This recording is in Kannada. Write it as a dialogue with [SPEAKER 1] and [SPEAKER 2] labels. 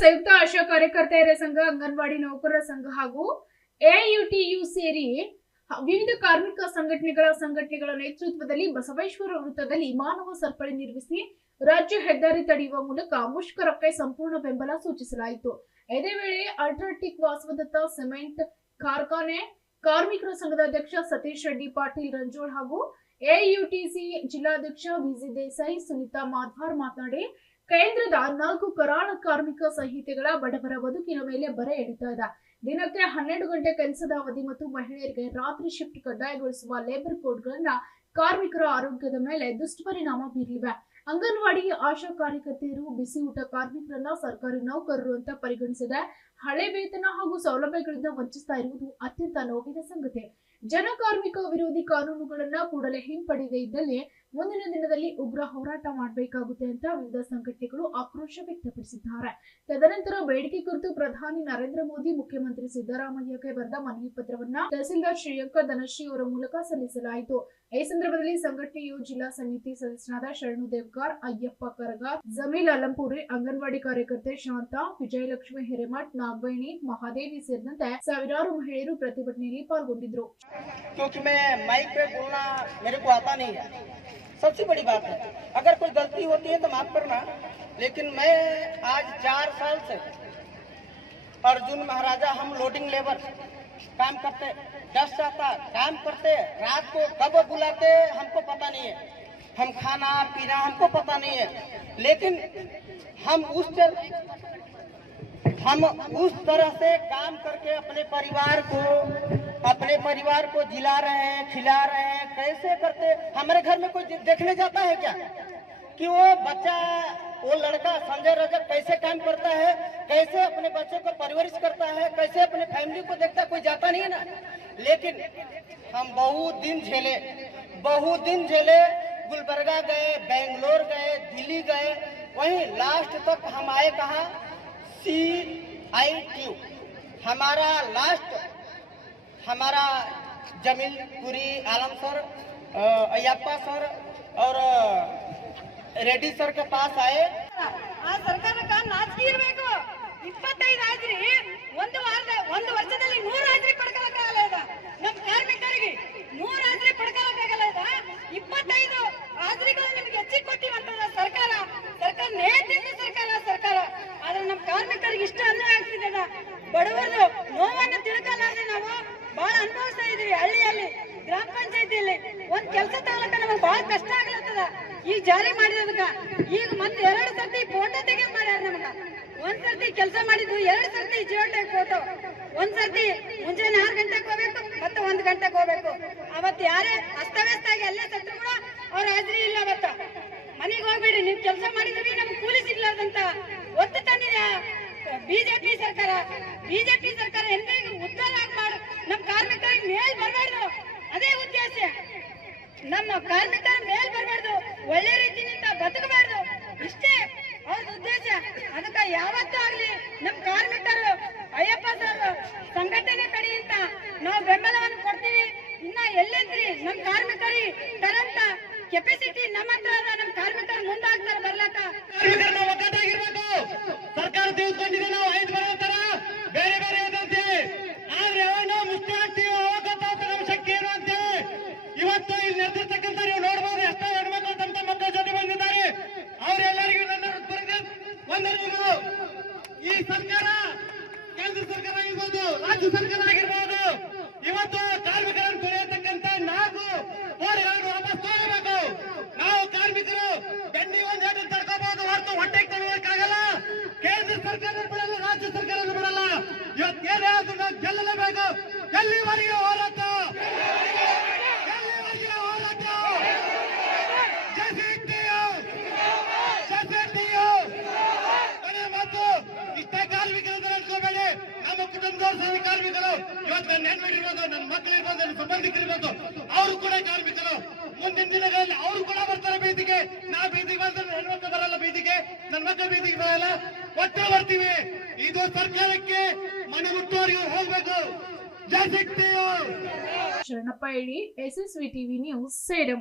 [SPEAKER 1] ಸಂಯುಕ್ತ ಆಶಾ ಕಾರ್ಯಕರ್ತೆಯರ ಸಂಘ, ಅಂಗನವಾಡಿ ನೌಕರರ ಸಂಘ ಹಾಗೂ ಎಯುಟಿಯು ಸೇರಿ ವಿವಿಧ ಕಾರ್ಮಿಕ ಸಂಘಟನೆಗಳ ಸಂಘಟನೆಗಳ ನೇತೃತ್ವದಲ್ಲಿ ಬಸವೇಶ್ವರ ವೃತ್ತದಲ್ಲಿ ಮಾನವ ಸರಪಳಿ ನಿರ್ಮಿಸಿ ರಾಜ್ಯ ಹೆದ್ದಾರಿ ತಡೆಯುವ ಮೂಲಕ ಮುಷ್ಕರಕ್ಕೆ ಸಂಪೂರ್ಣ ಬೆಂಬಲ ಸೂಚಿಸಲಾಯಿತು. ಇದೇ ವೇಳೆ ಅಲ್ಟ್ರಾಟಿಕ್ ವಾಸವದತ್ತ ಸಿಮೆಂಟ್ ಕಾರ್ಖಾನೆ, ಕಾರ್ಮಿಕರ ಸಂಘದ ಅಧ್ಯಕ್ಷ ಸತೀಶ್ ರೆಡ್ಡಿ, ಪಾಟೀಲ್ ರಂಜೋಳ್ ಹಾಗೂ ಎಯುಟಿಸಿ ಜಿಲ್ಲಾಧ್ಯಕ್ಷ ವಿಜಿ ದೇಸಾಯಿ, ಸುನೀತಾ ಮಾಧ್ವಾರ್ ಮಾತನಾಡಿ ಕೇಂದ್ರದ ನಾಲ್ಕು ಕರಾಳ ಕಾರ್ಮಿಕ ಸಂಹಿತೆಗಳ ಬಡವರ ಬದುಕಿನ ಮೇಲೆ ಬರೆ ಎಡಿತಾ ಇದೆ. ದಿನಕ್ಕೆ ಹನ್ನೆರಡು ಗಂಟೆ ಕೆಲಸದ ಅವಧಿ ಮತ್ತು ಮಹಿಳೆಯರಿಗೆ ರಾತ್ರಿ ಶಿಫ್ಟ್ ಕಡ್ಡಾಯಗೊಳಿಸುವ ಲೇಬರ್ ಕೋಡ್ಗಳನ್ನ ಕಾರ್ಮಿಕರ ಆರೋಗ್ಯದ ಮೇಲೆ ದುಷ್ಪರಿಣಾಮ ಬೀರಲಿವೆ ಅಂಗನವಾಡಿ ಆಶಾ ಕಾರ್ಯಕರ್ತೆಯರು ಬಿಸಿ ಊಟ ಕಾರ್ಮಿಕರನ್ನ ಸರ್ಕಾರಿ ನೌಕರರು ಅಂತ ಪರಿಗಣಿಸಿದೆ. ಹಳೆ ವೇತನ ಹಾಗೂ ಸೌಲಭ್ಯಗಳಿಂದ ವಂಚಿಸ್ತಾ ಇರುವುದು ಅತ್ಯಂತ ನೋವಿನ ಸಂಗತಿ. ಜನ ಕಾರ್ಮಿಕ ವಿರೋಧಿ ಕಾನೂನುಗಳನ್ನ ಕೂಡಲೇ ಹಿಂಪಡೆಯದೇ ಇದ್ದಲ್ಲಿ ಮುಂದಿನ ದಿನದಲ್ಲಿ ಉಗ್ರ ಹೋರಾಟ ಮಾಡಬೇಕಾಗುತ್ತೆ ಅಂತ ವಿವಿಧ ಸಂಘಟನೆಗಳು ಆಕ್ರೋಶ ವ್ಯಕ್ತಪಡಿಸಿದ್ದಾರೆ. ತದನಂತರ ಬೇಡಿಕೆ ಕುರಿತು ಪ್ರಧಾನಿ ನರೇಂದ್ರ ಮೋದಿ, ಮುಖ್ಯಮಂತ್ರಿ ಸಿದ್ದರಾಮಯ್ಯಗೆ ಬರೆದ ಮನವಿ ಪತ್ರವನ್ನ ತಹಸೀಲ್ದಾರ್ ಶ್ರೀಯಂಕ ಧನಶ್ರೀ ಅವರ ಮೂಲಕ ಸಲ್ಲಿಸಲಾಯಿತು. ಈ ಸಂದರ್ಭದಲ್ಲಿ ಸಂಘಟನೆಯು ಜಿಲ್ಲಾ ಸಮಿತಿ ಸದಸ್ಯರಾದ ಶರಣು ದೇವ್ಕಾರ್, ಅಯ್ಯಪ್ಪ ಕರಗಾರ್, ಜಮೀಲ್ ಅಲಂಪುರಿ, ಅಂಗನವಾಡಿ ಕಾರ್ಯಕರ್ತೆ ಶಾಂತಾ, ವಿಜಯಲಕ್ಷ್ಮಿ ಹಿರೇಮಠ್, ನಾಗವೇಣಿ, ಮಹಾದೇವಿ ಸೇರಿದಂತೆ ಸಾವಿರಾರು ಮಹಿಳೆಯರು ಪ್ರತಿಭಟನೆಯಲ್ಲಿ ಪಾಲ್ಗೊಂಡಿದ್ರು
[SPEAKER 2] सबसे बड़ी बात है। अगर कोई गलती होती है तो माफ़ करना। लेकिन मैं आज चार साल से अर्जुन महाराजा, हम लोडिंग लेबर काम करते डस्ट आता काम करते रात को कब बुलाते हमको पता नहीं है। हम खाना, पीना, हमको पता नहीं है। लेकिन हम उस हम उस तरह से काम करके अपने परिवार को, अपने परिवार को जिला रहे हैं, खिला रहे हैं, कैसे करते हमारे घर में कोई देखने जाता है क्या? कि वो बच्चा, वो लड़का संजय रजक कैसे काम करता है, कैसे अपने बच्चे को परवरिश करता है, कैसे अपने फैमिली को देखता कोई जाता नहीं है ना? लेकिन हम बहुत दिन झेले, बहुत दिन झेले, गुलबर्गा गए, बेंगलोर गए, दिल्ली गए, वहीं लास्ट तक हम आए कहा? सी आई क्यू हमारा लास्ट हमारा जमील पुरी आलम सर अ, अय्यप्पा सर और अ, रेड्डी सर के पास आए
[SPEAKER 3] ಆ ಸರ್ಕಾರಕ್ಕ ನಾಚಿಕೆ ಇರ್ಬೇಕು ಇಪ್ಪತ್ತೈದು ಹಾಜರಿ ಒಂದು ವಾರದ ಒಂದ್ ಕೆಲ್ಸ ತಗೊಳಕ ನಮಗ್ ಬಹಳ ಕಷ್ಟ ಆಗ್ಲತ್ತದ. ಈಗ ಜಾರಿ ಮಾಡಿರೋದಕ್ಕ ಈಗ ಮತ್ತೆ ಎರಡು ಸರ್ತಿ ಫೋಟೋ ತೆಗೆದ್ ಮಾಡ್ಯಾರ ನಮಗ. ಒಂದ್ ಸರ್ತಿ ಕೆಲಸ ಮಾಡಿದ್ದು ಎರಡ್ ಸರ್ತಿ ಜೀವನ ಫೋಟೋ. ಒಂದ್ ಸರ್ತಿ ಮುಂಜಾನೆ ಆರ್ ಗಂಟೆಗೆ ಹೋಗ್ಬೇಕು, ಮತ್ತೆ ಒಂದ್ ಗಂಟೆಗೆ ಹೋಗ್ಬೇಕು. ಅವತ್ ಯಾರೇ ಅಸ್ತವ್ಯಸ್ತ ಆಗಿ ಅಲ್ಲೇ ಸತ್ರು ಕೂಡ ಅವ್ರ ಹಾಜರಿ ಇಲ್ಲ ಅವತ್ತ. ಮನೆಗೆ ಹೋಗ್ಬೇಡಿ ನೀವು ಕೆಲಸ ಮಾಡಿದ್ರಿ ನಮ್ಗೆ ಕೂಲಿ ಸಿಗ್ಲಾರ್ದಂತ ಒತ್ತು ತಂದಿದೆ ಬಿಜೆಪಿ ಸರ್ಕಾರ. ಬಿಜೆಪಿ ಸರ್ಕಾರ ಎಂದಿಗೂ ಉದ್ಧಾರ ಮಾಡು ನಮ್ಮ ಕಾರ್ಮಿಕರಿಗೆ ಮೇಲ್ ಬರಬಾರ್ದು ಅದೇ ಉದ್ದೇಶ ನಮ್ಮ ಕಾರ್ಮಿಕರ ಮೇಲ್ ಬರಬಾರ್ದು, ಒಳ್ಳೆ ರೀತಿಯಿಂದ ಬದುಕಬಾರ್ದು. ಇಷ್ಟೇ ಅವ್ರದ್ದು ಉದ್ದೇಶ. ಅದಕ್ಕ ಯಾವತ್ತೂ ಆಗ್ಲಿ ನಮ್ಮ ಕಾರ್ಮಿಕರು, ಅಯ್ಯಪ್ಪ ಸರ್, ಸಂಘಟನೆ ಕಡೆಯಿಂದ ನಾವು ಬೆಂಬಲವನ್ನು ಕೊಡ್ತೀವಿ. ಇನ್ನ ಎಲ್ಲೆಂದ್ರಿ ನಮ್ಮ ಕಾರ್ಮಿಕರಿ, ತರಂತ ಕೆಪಾಸಿಟಿ ನಮ್ಮ ಹತ್ರ
[SPEAKER 4] ವಂದನೆಗಳು ಈ ಸರ್ಕಾರ ಕೇಂದ್ರ ಸರ್ಕಾರ ಆಗಿರ್ಬೋದು, ರಾಜ್ಯ ಸರ್ಕಾರ ಆಗಿರ್ಬೋದು, ಇವತ್ತು ಕಾರ್ಮಿಕರನ್ನು ತೊರೆಯತಕ್ಕಂತ ನಾಲ್ಕು ಕೋರಿಗಳನ್ನು ವಾಪಸ್ ತೋರಬೇಕು ನಾವು ಕಾರ್ಮಿಕರು ಬೆನ್ನಿ ಒಂದ್ ಎರಡು ತಡ್ಕೋಬಹುದು ಹೊರತು ಹೊಟ್ಟೆಗೆ ತಗೋಬೇಕಾಗಲ್ಲ ಕೇಂದ್ರ ಸರ್ಕಾರ ಬಿಡಲ್ಲ ರಾಜ್ಯ ಸರ್ಕಾರ ಬಿಡಲ್ಲ ಇವತ್ತು ಏನೇ ಆದ್ರೂ ನಾವು ಗೆಲ್ಲಲೇಬೇಕು. ಎಲ್ಲಿವರೆಗೆ ಹೋರಾಟ ಎಲ್ಲಿವರೆಗೆ ಹೋರಾಟ ಜಸಿಟಿಯು ಜಸಿಟಿಯು ಕೊನೆಯ ಮಾತು ಇಷ್ಟ ಕಾರ್ಮಿಕರು ಅನ್ಕೋಬೇಡಿ ನಮ್ಮ ಕುಟುಂಬದವ್ರು ಸಹ ಕಾರ್ಮಿಕರು ಇವತ್ತು ನನ್ನ ಹೆಣ್ಮಕ್ಳಿರ್ಬೋದು ನನ್ನ ಮಕ್ಕಳಿರ್ಬೋದು, ಸಂಬಂಧಿಕರಿರ್ಬೋದು, ಅವರು ಕೂಡ ಕಾರ್ಮಿಕರು. ಮುಂದಿನ ದಿನಗಳಲ್ಲಿ ಅವರು ಕೂಡ ಬರ್ತಾರೆ ಬೀದಿಗೆ. ನಾ ಬೀದಿಗೆ ಬಂದ್ರೆ ನನ್ನ ಬರಲ್ಲ ಬೀದಿಗೆ. ನನ್ನ ಮಕ್ಕಳು ಬೀದಿಗೆ ಬರಲ್ಲ. ಒಟ್ಟೆ ಬರ್ತೀವಿ. ಇದು ಸರ್ಕಾರಕ್ಕೆ ಮನೆ ಮುಟ್ಟೋರಿಗೆ ಹೋಗ್ಬೇಕು ಶರಣಪ್ಪ ಹೇಳಿ,
[SPEAKER 1] ಎಸ್ ಹೇಳಿ ವಿ ಟಿವಿ ನ್ಯೂಸ್ ಸೇಡಂ.